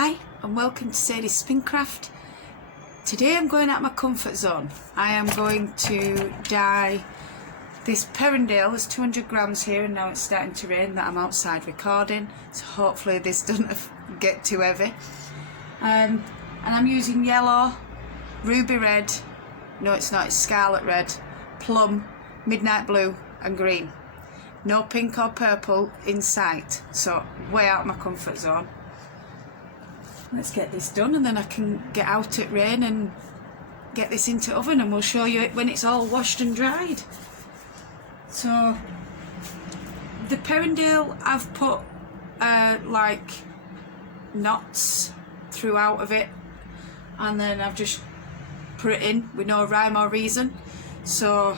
Hi and welcome to Sadie's Spincraft. Today I'm going out of my comfort zone. I am going to dye this Perendale. There's 200 grams here and now it's starting to rain that I'm outside recording, so hopefully this doesn't get too heavy. And I'm using yellow, ruby red, no it's not, it's scarlet red, plum, midnight blue and green. No pink or purple in sight, so way out of my comfort zone. Let's get this done and then I can get out at rain and get this into oven, and we'll show you it when it's all washed and dried. So the Perendale, I've put like knots throughout of it, and then I've just put it in with no rhyme or reason, so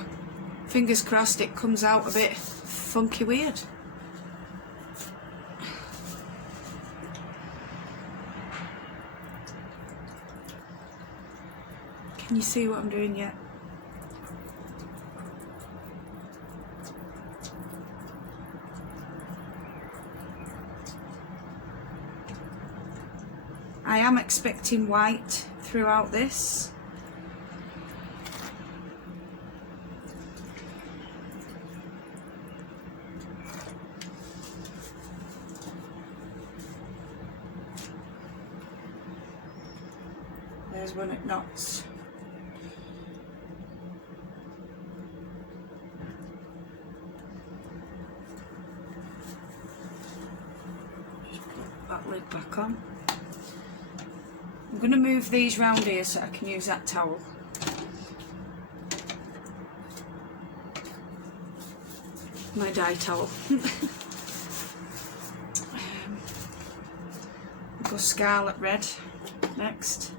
fingers crossed it comes out a bit funky weird. Can you see what I'm doing yet? I am expecting white throughout this. There's one at knots. That lid back on. I'm going to move these round here so I can use that towel. My dye towel. We'll go scarlet red next.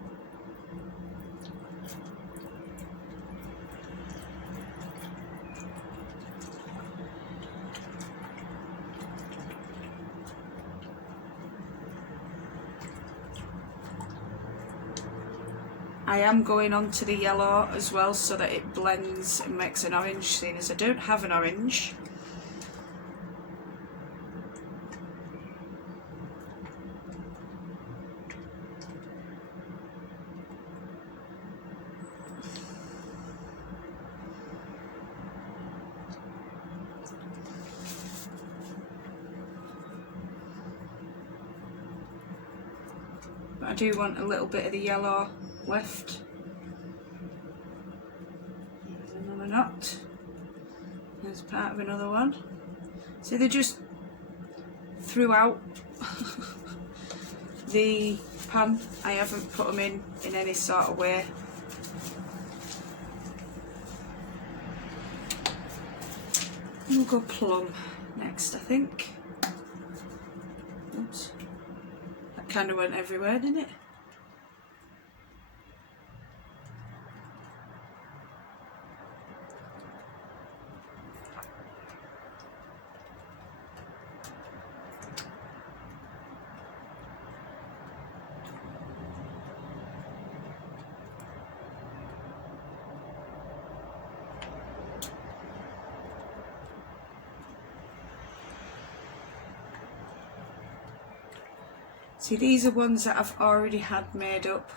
I am going on to the yellow as well so that it blends and makes an orange, seeing as I don't have an orange. But I do want a little bit of the yellow left. There's another knot. There's part of another one. So they're just throughout the pan. I haven't put them in any sort of way. We'll go plum next, I think. Oops. That kind of went everywhere, didn't it? See, these are ones that I've already had made up,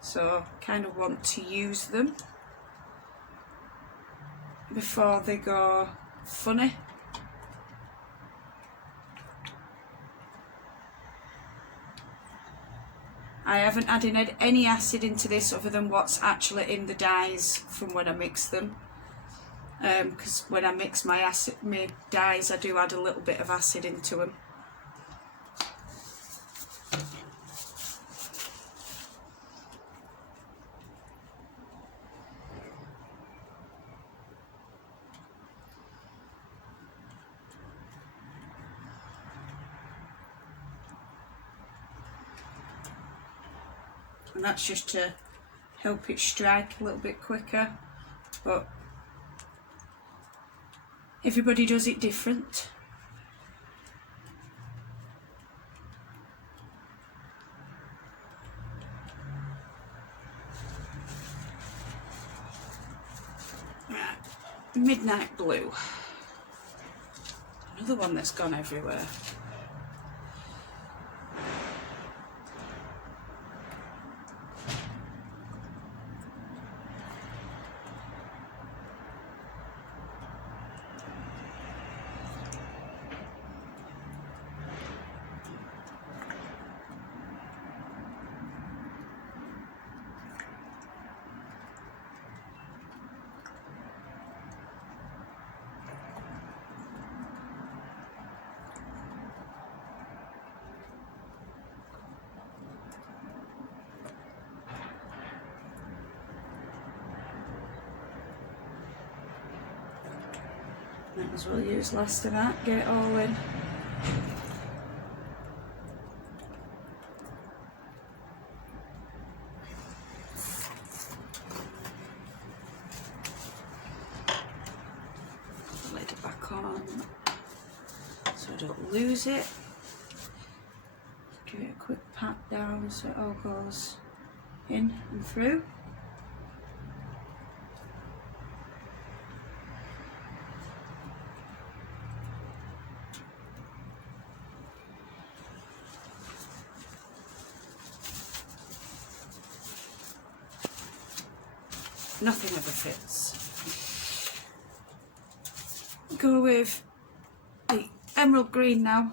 so kind of want to use them before they go funny. I haven't added any acid into this other than what's actually in the dyes from when I mix them, because when I mix my dyes I do add a little bit of acid into them. And that's just to help it strike a little bit quicker, but everybody does it different. Right, midnight blue. Another one that's gone everywhere. Might as well use last of that, get it all in. Lid it back on so I don't lose it. Give it a quick pat down so it all goes in and through. Nothing ever fits. Go with the emerald green now.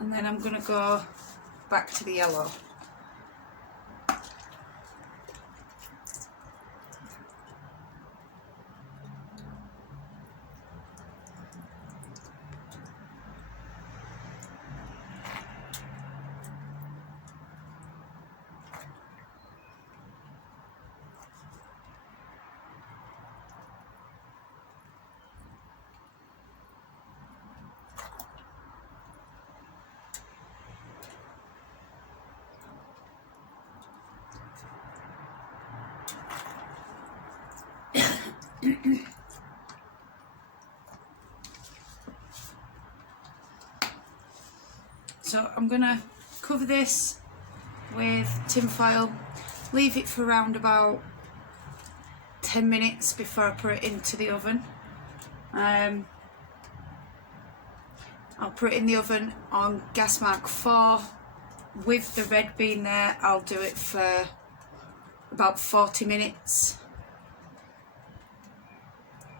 And then I'm going to go back to the yellow. So I'm going to cover this with tin foil, leave it for around about 10 minutes before I put it into the oven. I'll put it in the oven on gas mark 4. With the red bean there, I'll do it for about 40 minutes.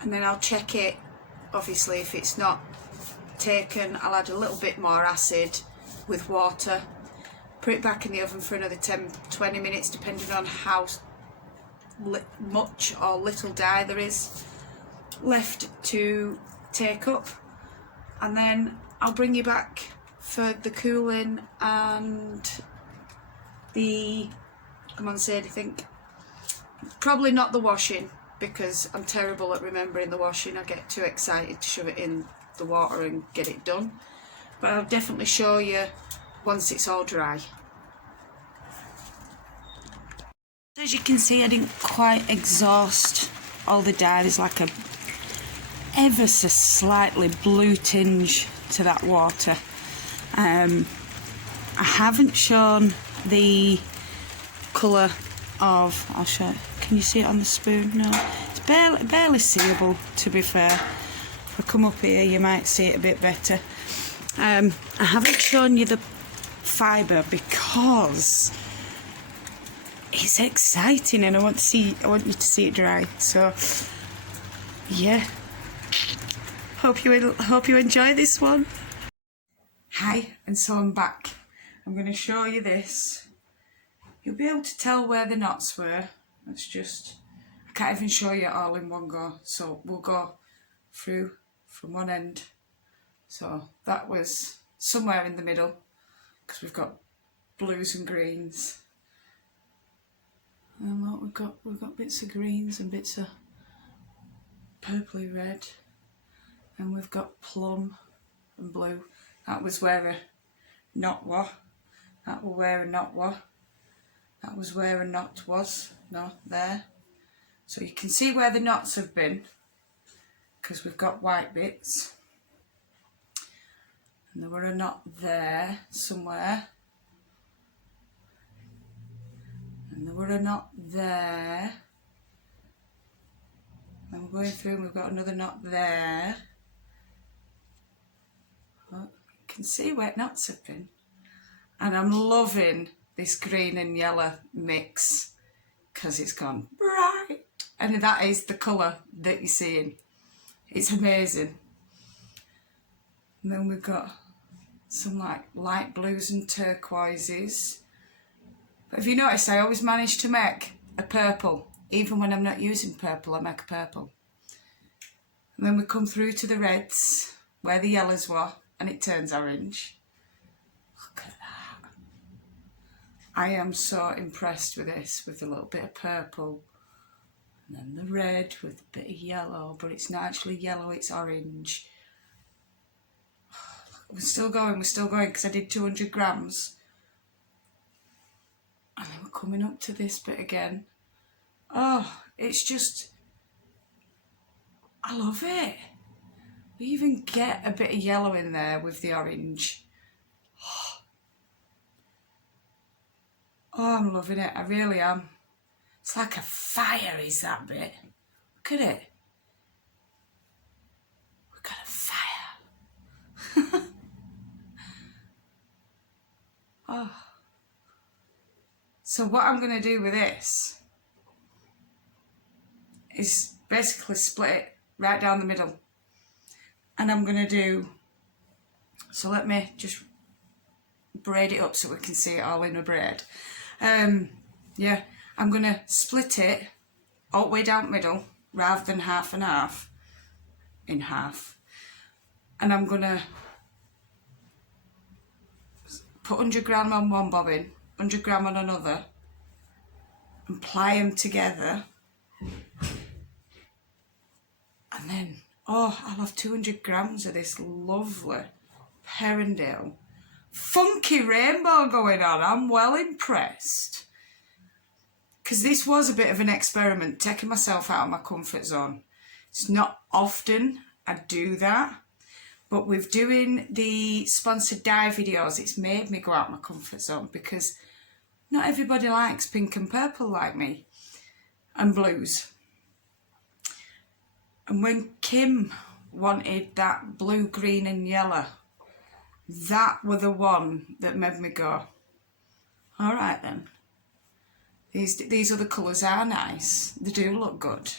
And then I'll check it. Obviously, if it's not taken, I'll add a little bit more acid with water. Put it back in the oven for another 10-20 minutes, depending on how much or little dye there is left to take up. And then I'll bring you back for the cooling and the, come on, say anything. Probably not the washing, because I'm terrible at remembering the washing. I get too excited to shove it in the water and get it done. But I'll definitely show you once it's all dry. As you can see, I didn't quite exhaust all the dye. There's like a ever so slightly blue tinge to that water. I haven't shown the colour of, I'll show it. Can you see it on the spoon? No, it's barely seeable, to be fair. If I come up here you might see it a bit better. I haven't shown you the fibre because it's exciting and I want you to see it dry. So yeah, hope you enjoy this one. Hi, and so I'm back. I'm going to show you this. You'll be able to tell where the knots were. Let's just, I can't even show you it all in one go, so we'll go through from one end. So that was somewhere in the middle, because we've got blues and greens. And look, we've got bits of greens and bits of purpley red, and we've got plum and blue. That was where a knot was. That was where a knot was. That was where a knot was. No, there. So you can see where the knots have been, because we've got white bits. And there were a knot there somewhere. were a knot there. And we're going through and we've got another knot there. Oh, you can see where knots have been. And I'm loving this green and yellow mix because it's gone bright. And that is the colour that you're seeing. It's amazing. And then we've got some like light blues and turquoises. But if you notice, I always manage to make a purple. Even when I'm not using purple, I make a purple. And then we come through to the reds, where the yellows were, and it turns orange. Look at that. I am so impressed with this, with a little bit of purple. And then the red with a bit of yellow, but it's not actually yellow, it's orange. We're still going, because I did 200 grams. And then we're coming up to this bit again. Oh, it's just, I love it. We even get a bit of yellow in there with the orange. Oh, I'm loving it, I really am. It's like a fire, is that bit. Look at it. We've got a fire. Oh. So what I'm going to do with this is basically split it right down the middle. And I'm going to do, so let me just braid it up so we can see it all in a braid. Yeah, I'm going to split it all the way down the middle rather than half and half, in half. And I'm going to put 100 gram on one bobbin, 100 gram on another, and ply them together. And then, oh, I'll have 200 grams of this lovely Perendale funky rainbow going on. I'm well impressed. Because this was a bit of an experiment, taking myself out of my comfort zone. It's not often I do that, but with doing the sponsored dye videos, it's made me go out of my comfort zone, because not everybody likes pink and purple like me, and blues. And when Kim wanted that blue, green and yellow, that were the one that made me go, all right then. These other colours are nice. They do look good.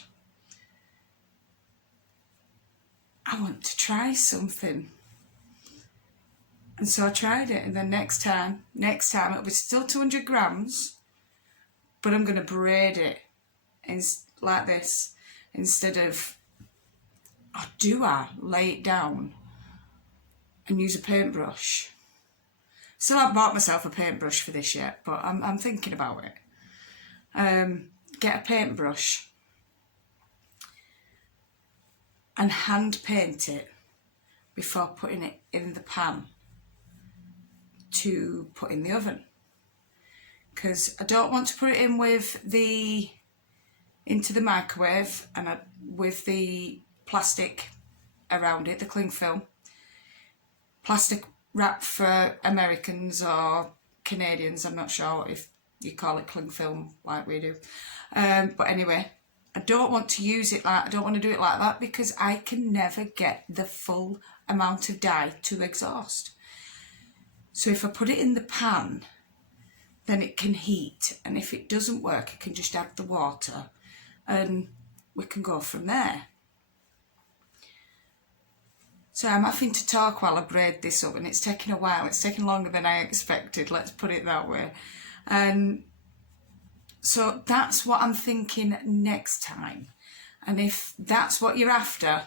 I want to try something. And so I tried it, and then next time it'll be still 200 grams, but I'm going to braid it like this instead of, or do I lay it down and use a paintbrush? Still haven't bought myself a paintbrush for this yet, but I'm thinking about it. Get a paintbrush and hand paint it before putting it in the pan to put in the oven, because I don't want to put it in with into the microwave and with the plastic around it, the cling film. Plastic wrap for Americans or Canadians, I'm not sure if you call it cling film like we do. But anyway, I don't want to use it I don't want to do it like that, because I can never get the full amount of dye to exhaust. So if I put it in the pan, then it can heat, and if it doesn't work, I can just add the water and we can go from there. So I'm having to talk while I braid this up, and it's taking a while. It's taking longer than I expected, let's put it that way. And so that's what I'm thinking next time. And if that's what you're after,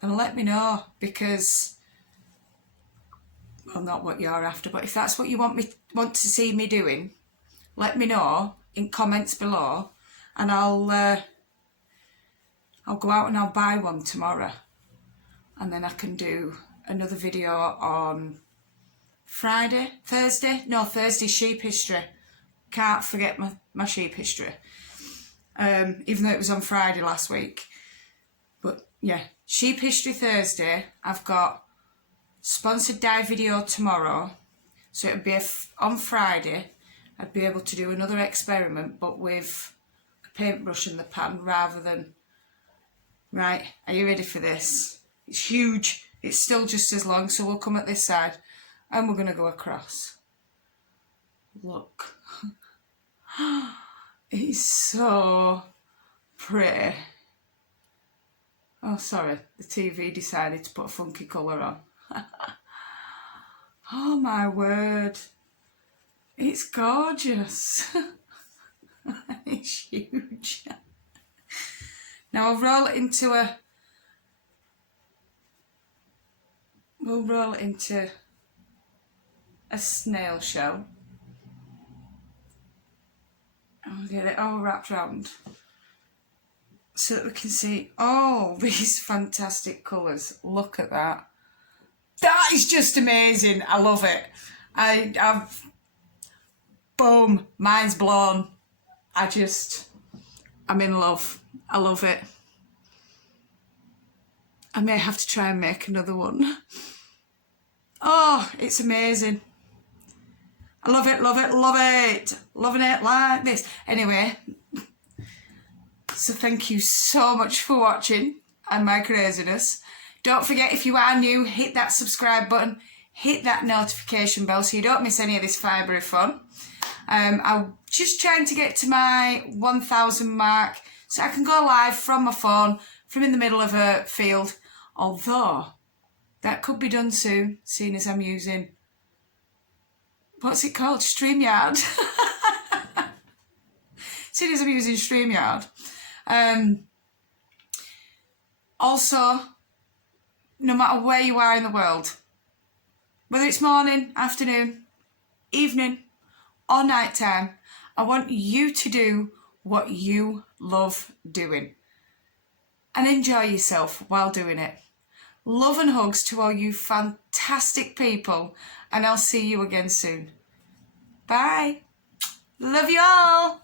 then let me know, because, well, not what you're after, but if that's what you want to see me doing, let me know in comments below, and I'll go out and I'll buy one tomorrow, and then I can do another video on Thursday, sheep history. Can't forget my sheep history, even though it was on Friday last week. But yeah, sheep history Thursday. I've got sponsored dye video tomorrow, so it'll be on Friday, I'd be able to do another experiment, but with a paintbrush in the pan rather than... Right, are you ready for this? It's huge. It's still just as long, so we'll come at this side and we're going to go across. Look. It's so pretty. Oh, sorry, the TV decided to put a funky colour on. Oh my word. It's gorgeous. It's huge. Now I'll roll it into a... We'll roll it into a snail shell. I'll get it all wrapped around so that we can see all these fantastic colours. Look at that. That is just amazing. I love it. I've... Boom. Mind's blown. I'm in love. I love it. I may have to try and make another one. Oh, it's amazing. I love it, love it, love it. Loving it like this. Anyway, so thank you so much for watching and my craziness. Don't forget, if you are new, hit that subscribe button, hit that notification bell so you don't miss any of this fibre fun. I'm just trying to get to my 1,000 mark so I can go live from my phone from in the middle of a field. Although, that could be done soon, seeing as I'm using... What's it called? StreamYard. Seeing as I'm using StreamYard. Also, no matter where you are in the world, whether it's morning, afternoon, evening, or night time, I want you to do what you love doing and enjoy yourself while doing it. Love and hugs to all you fantastic people, and I'll see you again soon. Bye. Love you all.